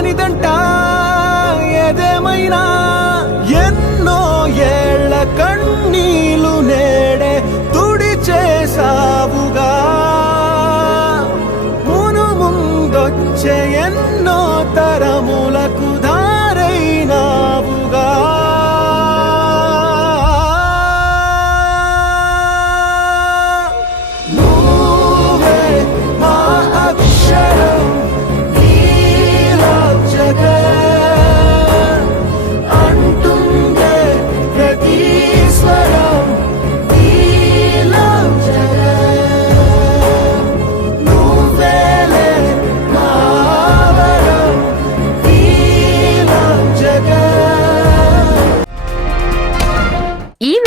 ఆగనిదంట ఏదేమైనా ఎన్నో ఏళ్ళ కన్ను